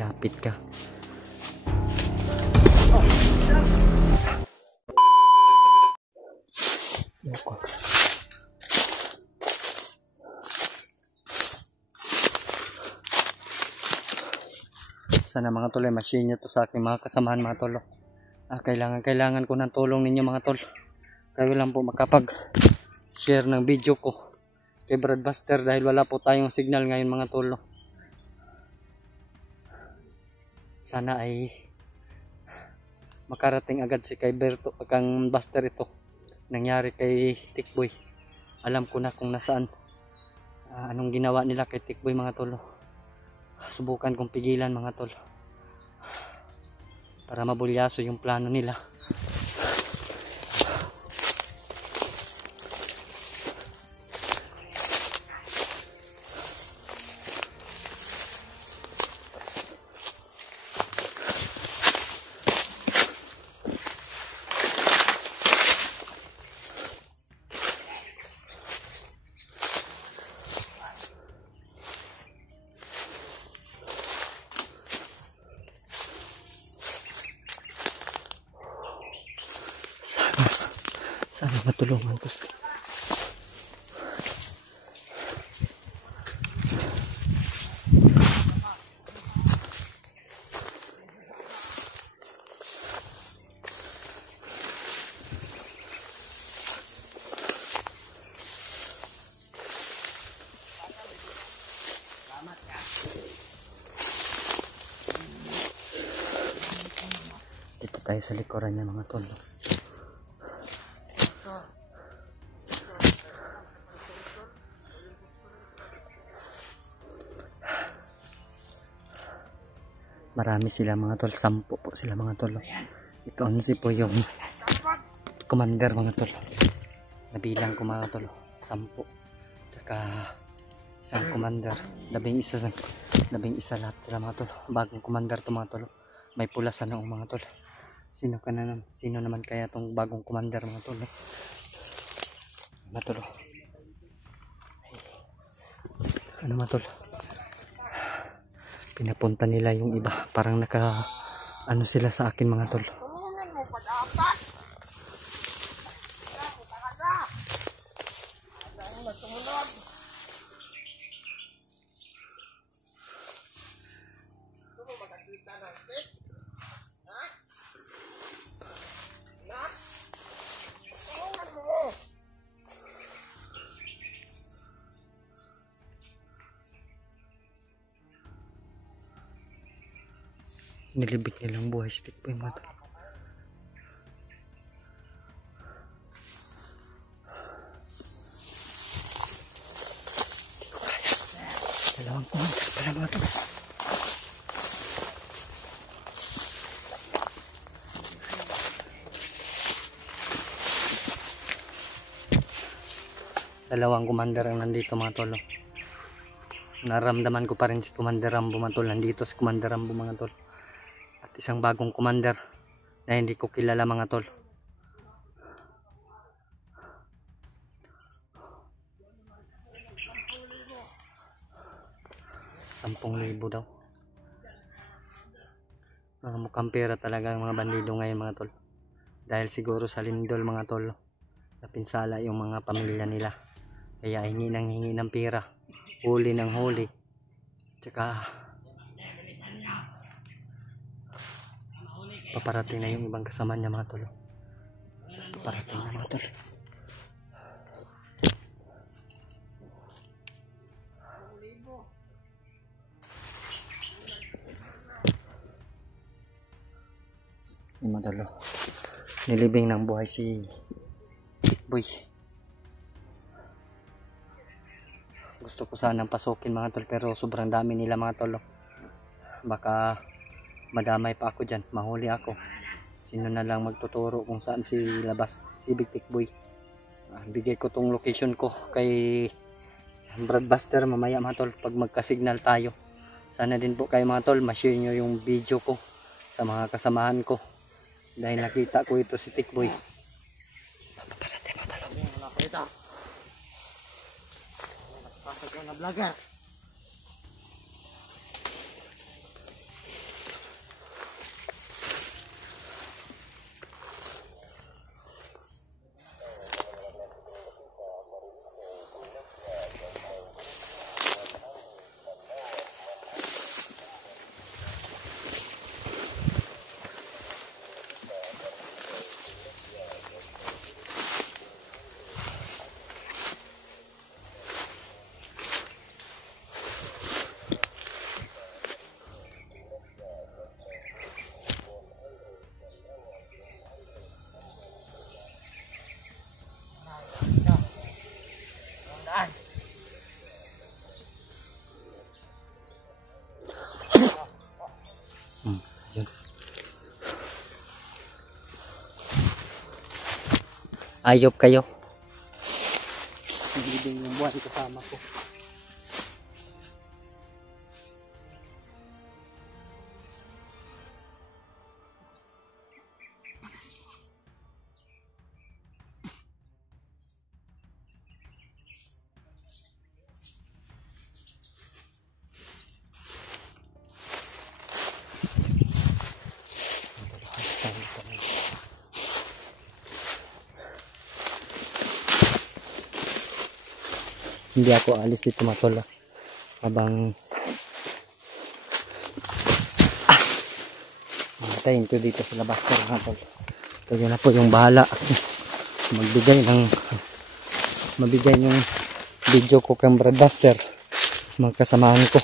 Lapit ka. Sana mga tol ay ma-share nyo to sa aking mga kasamahan mga tol. Kailangan ko ng tulong ninyo mga tol. Kayo lang po makapag-share ng video ko kay Broadbuster dahil wala po tayong signal ngayon mga tol. Sana ay makarating agad si kay Berto kang Buster ito. Nangyari kay Tikboy. Alam ko na kung nasaan. Anong ginawa nila kay Tikboy mga tol. Subukan kong pigilan mga tol para mabulyaso yung plano nila. Sana matulungan ko sila. Dito tayo sa likuran niya mga tol. Marami sila mga tol, 10 po sila mga tol. Ito 11 po yung commander mga tol. Nabilang ko mga tol, 10. Tsaka isang commander, 11 lahat sila mga tol. Bagong commander to mga tol. May pula sa noong mga tol. Sino naman kaya tong bagong commander mga tol? Mga tol. Ano mga tol? Pinapunta nila yung iba, parang ano sila sa akin mga tol. Nilibig nilang buhay si Tikboy mga tol. Dalawang commander pala mga tol. Dalawang commander ang nandito mga tol. Naramdaman ko pa rin si Commander Rambo mga tol. Nandito si Commander Rambo mga tol. At isang bagong commander na hindi ko kilala mga tol. ₱10,000 daw. Mukhang pera talaga ang mga bandido ngayon mga tol. Dahil siguro sa lindol mga tol. Napinsala yung mga pamilya nila. Kaya hingi ng pera. Huli ng huli. Tsaka paparating na yung ibang kasama niya mga tol. Paparating na mga tol. Yung mga tol. Nilibing ng buhay si Tikboy. Gusto ko sanang pasukin mga tol pero sobrang dami nila mga tol. Baka madamay pa ako dyan, mahuli ako. Sino na lang magtuturo kung saan si Big Tikboy. Bigay ko tong location ko kay Broadbuster mamaya mga tol pag magka-signal tayo. Sana din po kayo mga tol ma-share nyo yung video ko sa mga kasamahan ko dahil nakita ko ito si Tikboy. Paparate mga tol. Nakita. Pasok ko na vlogger. Ayop kayo. Hindi din yung buwan kasama ko. Hindi ako alis dito mga tol. Habang matayin ko dito sa labas mga tol. Kaya na po yung bahala mabigay yung video ko kay Brad Buster, mga kasamahan ko.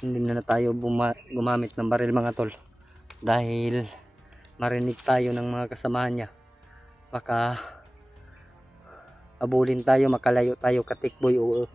Hindi na tayo gumamit ng baril mga tol dahil marinig tayo ng mga kasamahan niya. Baka abulin tayo, makalayo tayo ka Tikboy o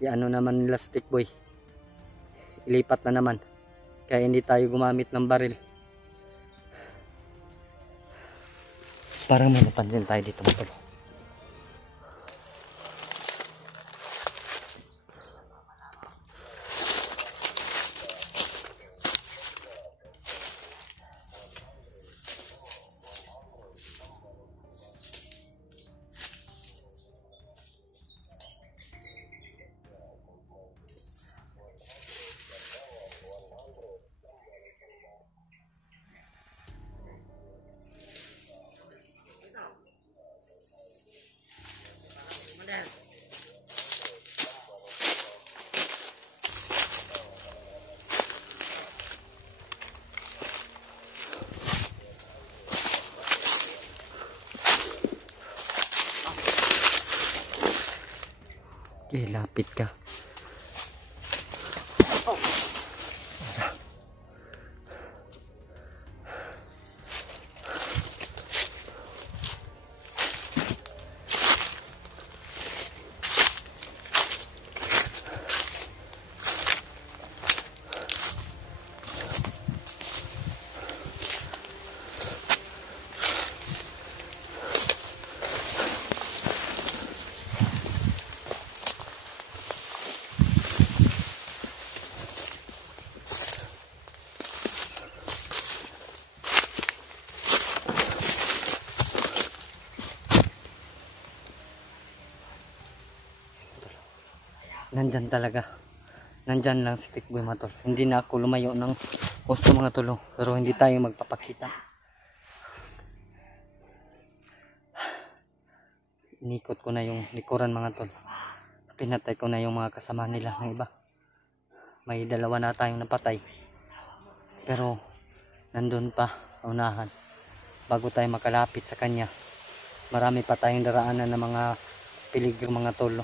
ano naman nila sa Tikboy, ilipat na naman. Kaya hindi tayo gumamit ng baril. Parang may napansin tayo dito mga tol. Okay, lapit ka. Nandyan talaga. Nandyan lang si Tikboy mga tol. Hindi na ako lumayo ng gusto mga tol. Pero hindi tayo magpapakita. Inikot ko na yung likuran mga tol. Pinatay ko na yung mga kasama nila ng iba. May dalawa na tayong napatay. Pero nandun pa unahan. Bago tayo makalapit sa kanya, marami pa tayong daraanan ng mga peligro mga tol.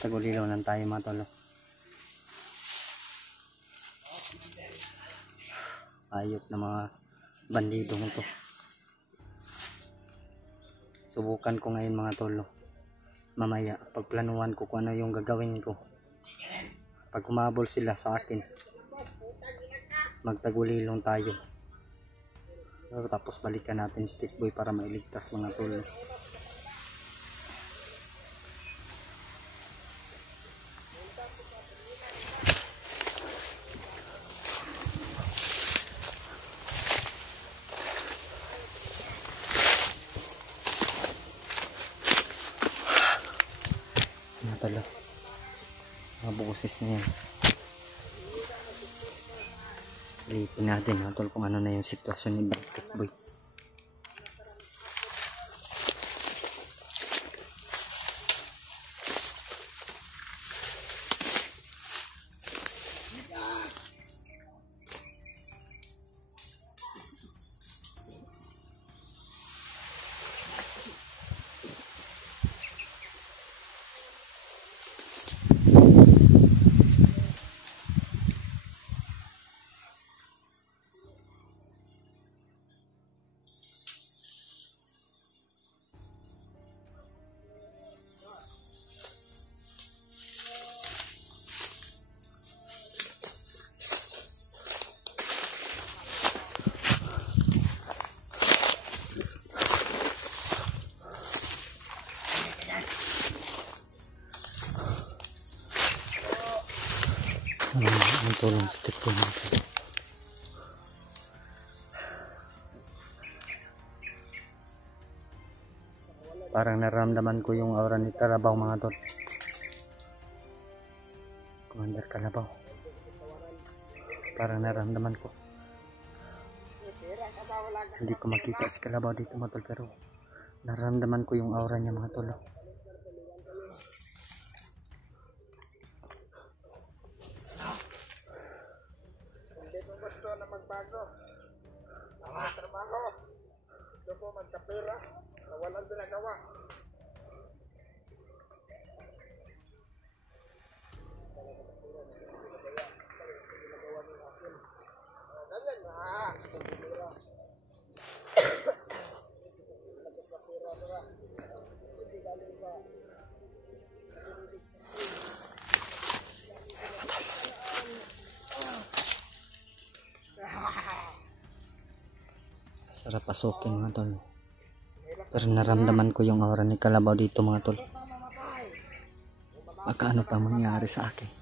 Tagulilaw lang tayo mga tol. Ayop na mga bandido mo to. Subukan ko ngayon mga tol. Mamaya pagplanuhan ko kung ano yung gagawin ko. Pag kumabol sila sa akin, magtagulilong tayo. Tapos balikan natin si Tikboy para mailigtas mga tol. process na yan. Silipin natin mga tol kung ano na yung sitwasyon ni Baltic Boy. Ang tulong sa tip ko natin. Parang naramdaman ko yung aura ni Kalabaw mga tol. Commander Kalabaw. Parang naramdaman ko. Hindi ko makita si Kalabaw dito mga tol, pero naramdaman ko yung aura niya mga tol. Gusto na magbago ang trabaho, gusto ko magkapera na walang ginagawa. Ganyan na sarap pasukin mga tol, pero naramdaman ko yung aura ni Kalabaw dito mga tol. Baka ano pa mangyari sa akin.